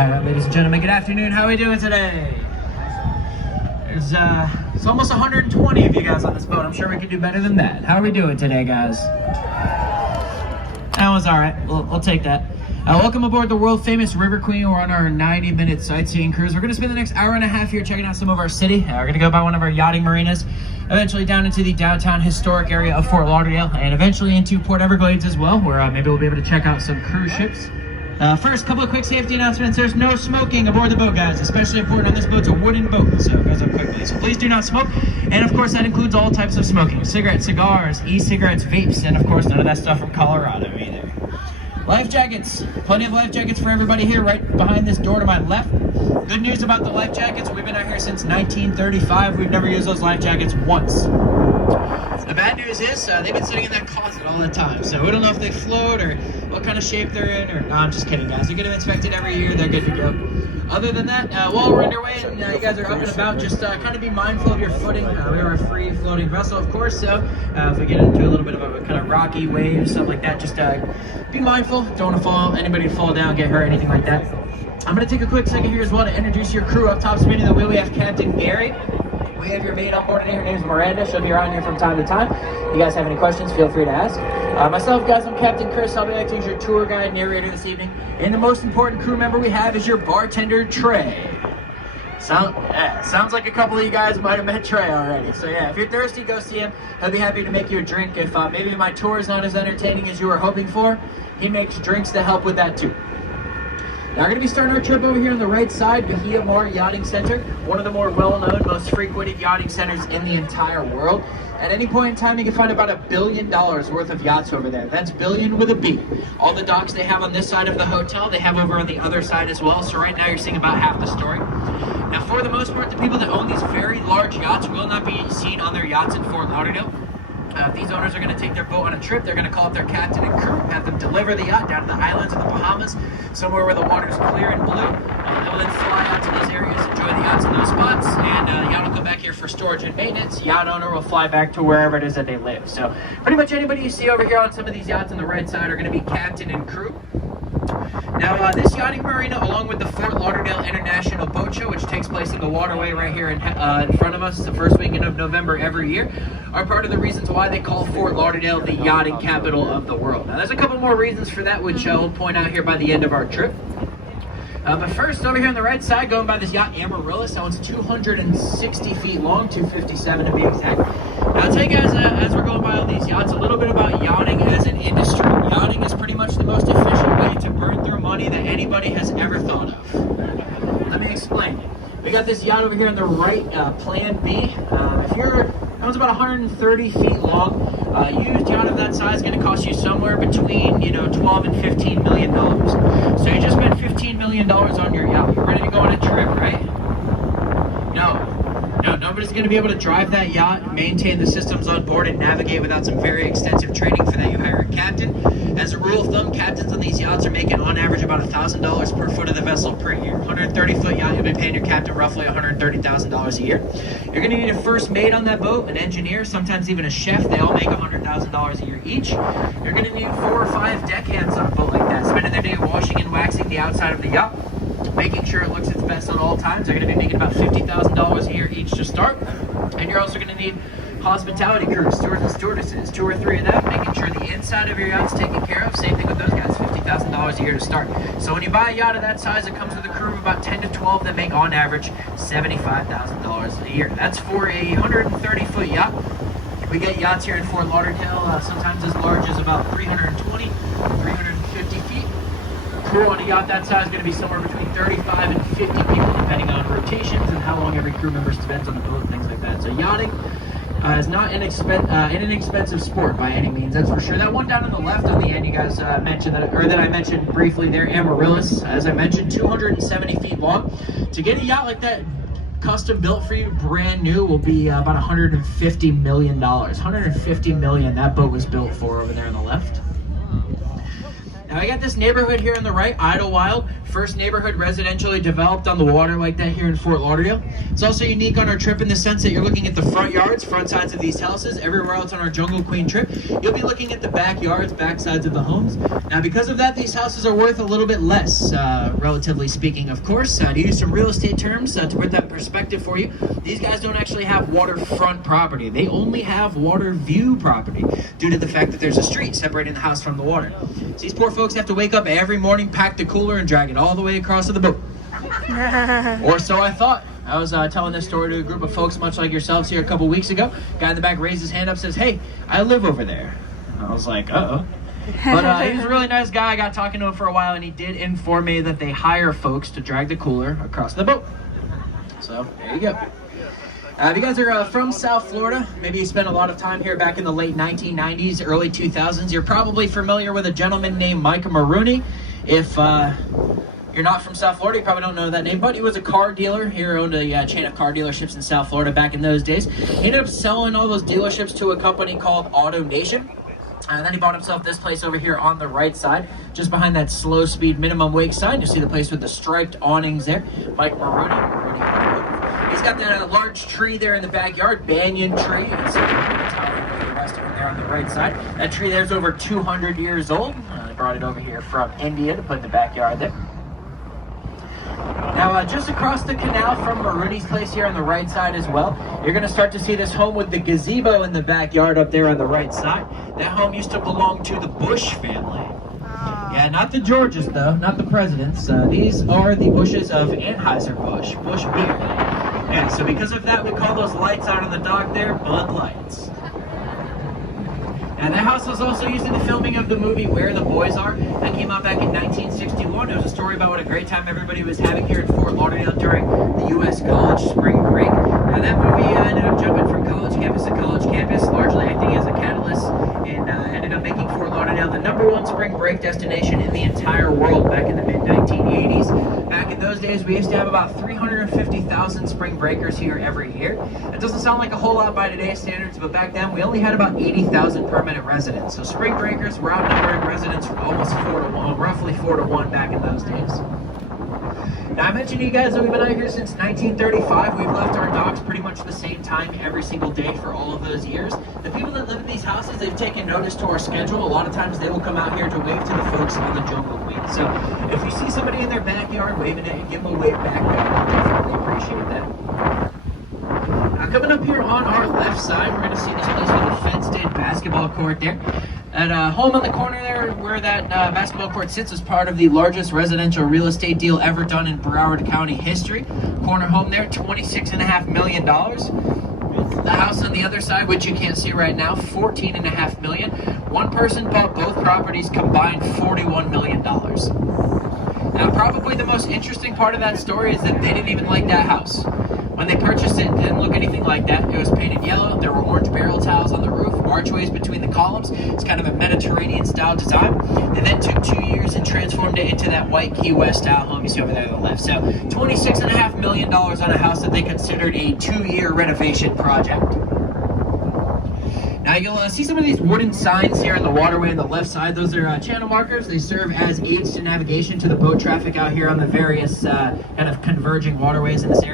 Alright, ladies and gentlemen, good afternoon. How are we doing today? It's almost 120 of you guys on this boat. I'm sure we could do better than that. How are we doing today, guys? That was alright. We'll take that. Welcome aboard the world famous River Queen. We're on our 90-minute sightseeing cruise. We're going to spend the next hour and a half here checking out some of our city. We're going to go by one of our yachting marinas, eventually down into the downtown historic area of Fort Lauderdale, and eventually into Port Everglades as well, where maybe we'll be able to check out some cruise ships. First, couple of quick safety announcements. There's no smoking aboard the boat, guys. Especially important on this boat. It's a wooden boat, so it goes up quickly. So please do not smoke. And of course, that includes all types of smoking. Cigarettes, cigars, e-cigarettes, vapes, and of course, none of that stuff from Colorado either. Life jackets. Plenty of life jackets for everybody here right behind this door to my left. Good news about the life jackets. We've been out here since 1935. We've never used those life jackets once. The bad news is they've been sitting in that closet all the time, so we don't know if they float or what kind of shape they're in. Or no, I'm just kidding, guys. They get them inspected every year. They're good to go. Other than that, while we're underway and you guys are up and about, just kind of be mindful of your footing. We are a free floating vessel, of course, so if we get into a little bit of a kind of rocky wave, stuff like that, just be mindful. Don't want to fall, anybody to fall down, get hurt, anything like that. I'm going to take a quick second here as well to introduce your crew. Up top spinning the wheel, we have Captain Gary. We have your maid on board today. Her name is Miranda. She'll be around here from time to time. You guys have any questions, feel free to ask. Myself, guys, I'm Captain Chris. I'll be acting as your tour guide narrator this evening. And the most important crew member we have is your bartender, Trey. Sounds like a couple of you guys might have met Trey already. So yeah, if you're thirsty, go see him. He'll be happy to make you a drink. If maybe my tour is not as entertaining as you were hoping for, he makes drinks to help with that too. Now we're going to be starting our trip over here on the right side, Bahia Mar Yachting Center, one of the more well-known, most frequented yachting centers in the entire world. At any point in time, you can find about $1 billion worth of yachts over there. That's billion with a B. All the docks they have on this side of the hotel, they have over on the other side as well. So right now you're seeing about half the story. Now for the most part, the people that own these very large yachts will not be seen on their yachts in Fort Lauderdale. If these owners are going to take their boat on a trip, they're going to call up their captain and crew, have them deliver the yacht down to the islands of the Bahamas, somewhere where the water's clear and blue. They will then fly out to those areas, enjoy the yachts in those spots, and the yacht will come back here for storage and maintenance. Yacht owner will fly back to wherever it is that they live. So pretty much anybody you see over here on some of these yachts on the right side are going to be captain and crew. Now, this yachting marina, along with the Fort Lauderdale International Boat Show, which takes place in the waterway right here in front of us the first weekend of November every year, are part of the reasons why they call Fort Lauderdale the yachting capital of the world. Now, there's a couple more reasons for that, which I'll point out here by the end of our trip. But first, over here on the right side, going by this yacht Amaryllis, that one's 260 feet long, 257 to be exact. Now, I'll tell you guys, as we're going by all these yachts, a little bit about yachting as an industry. Yachting is pretty much the most efficient way to burn through money that anybody has ever thought of. Let me explain. We got this yacht over here on the right, Plan B. That one's about 130 feet long. Used yacht of that size is going to cost you somewhere between, 12 and $15 million. So you just spent $15 million on your yacht. You're ready to go on a trip, right? No, nobody's going to be able to drive that yacht, maintain the systems on board, and navigate without some very extensive training for that. You hire a captain. As a rule of thumb, captains on these yachts are making on average about $1,000 per foot of the vessel per year. 130-foot yacht, you'll be paying your captain roughly $130,000 a year. You're going to need a first mate on that boat, an engineer, sometimes even a chef. They all make $100,000 a year each. You're going to need 4 or 5 deckhands on a boat like that, spending their day washing and waxing the outside of the yacht, making sure it looks its best at all times. They're going to be making about $50,000 a year each to start. And you're also going to need hospitality crews, stewards and stewardesses, 2 or 3 of them, making sure the inside of your yacht's taken care of. Same thing with those guys, $50,000 a year to start. So when you buy a yacht of that size, it comes with a crew of about 10 to 12 that make on average $75,000 a year. That's for a 130-foot yacht. We get yachts here in Fort Lauderdale, sometimes as large as about 320, 350 feet. Crew on a yacht that size is going to be somewhere between 35 and 50 people, depending on rotations and how long every crew member spends on the boat and things like that. So yachting is not an inexpensive sport by any means, that's for sure. That one down on the left on the end, you guys mentioned that I mentioned briefly there, Amaryllis, as I mentioned, 270 feet long. To get a yacht like that custom built for you, brand new, will be about $150 million. $150 million that boat was built for over there on the left. Now I got this neighborhood here on the right, Idlewild, first neighborhood residentially developed on the water like that here in Fort Lauderdale. It's also unique on our trip in the sense that you're looking at the front yards, front sides of these houses. Everywhere else on our Jungle Queen trip, you'll be looking at the backyards, back sides of the homes. Now because of that, these houses are worth a little bit less, relatively speaking, of course. To use some real estate terms, to put that in perspective for you, these guys don't actually have waterfront property. They only have water view property due to the fact that there's a street separating the house from the water. So these poor folks have to wake up every morning, pack the cooler, and drag it all the way across to the boat. Or so I thought. I was telling this story to a group of folks much like yourselves here a couple weeks ago. Guy in the back raised his hand up, says, "Hey, I live over there." I was like, uh-oh. But he was a really nice guy. I got talking to him for a while, and he did inform me that they hire folks to drag the cooler across the boat. So there you go. If you guys are from South Florida, maybe you spent a lot of time here back in the late 1990s, early 2000s, you're probably familiar with a gentleman named Mike Maroney. If you're not from South Florida, you probably don't know that name, but he was a car dealer. He owned a chain of car dealerships in South Florida back in those days. He ended up selling all those dealerships to a company called Auto Nation. And then he bought himself this place over here on the right side, just behind that slow speed minimum wake sign. You see the place with the striped awnings there. Mike Maroney. He's got that large tree there in the backyard, banyan tree. You can see the rest of it there on the right side. That tree there's over 200 years old. I brought it over here from India to put in the backyard there. Now, just across the canal from Maroney's place here on the right side as well, you're going to start to see this home with the gazebo in the backyard up there on the right side. That home used to belong to the Bush family. Yeah, not the Georges though, not the presidents. These are the Bushes of Anheuser-Busch, Bush beer. Yeah, so because of that, we call those lights out on the dock there Bud Lights. And that house was also used in the filming of the movie Where the Boys Are. That came out back in 1961. It was a story about what a great time everybody was having here in Fort Lauderdale during the U.S. college spring break. And that movie ended up jumping from college campus to college campus, largely I think as a catalyst, and ended up making Fort Lauderdale the #1 spring break destination in the entire world back in the mid-1980s. Back in those days, we used to have about 350,000 spring breakers here every year. It doesn't sound like a whole lot by today's standards, but back then we only had about 80,000 permanent residents. So spring breakers were outnumbering residents almost 4 to 1, roughly 4 to 1 back in those days. Now I mentioned to you guys that we've been out here since 1935. We've left our docks pretty much the same time every single day for all of those years. The people that live in these houses, they've taken notice to our schedule. A lot of times they will come out here to wave to the folks on the Jungle Queen. So if you see somebody in their backyard waving at you, give them a wave back. We definitely appreciate that. Now coming up here on our left side, we're going to see this place with a fenced-in basketball court there. That home on the corner there where that basketball court sits is part of the largest residential real estate deal ever done in Broward County history. Corner home there, $26.5 million. The house on the other side, which you can't see right now, $14.5 million. One person bought both properties combined $41 million. Now, probably the most interesting part of that story is that they didn't even like that house. When they purchased it, it didn't look anything like that. It was painted yellow. There were orange barrel tiles on the roof, archways between the columns. It's kind of a Mediterranean-style design. They then took 2 years and transformed it into that white Key West style home you see over there on the left. So $26.5 million on a house that they considered a 2-year renovation project. Now you'll see some of these wooden signs here on the waterway on the left side. Those are channel markers. They serve as aids to navigation to the boat traffic out here on the various kind of converging waterways in this area.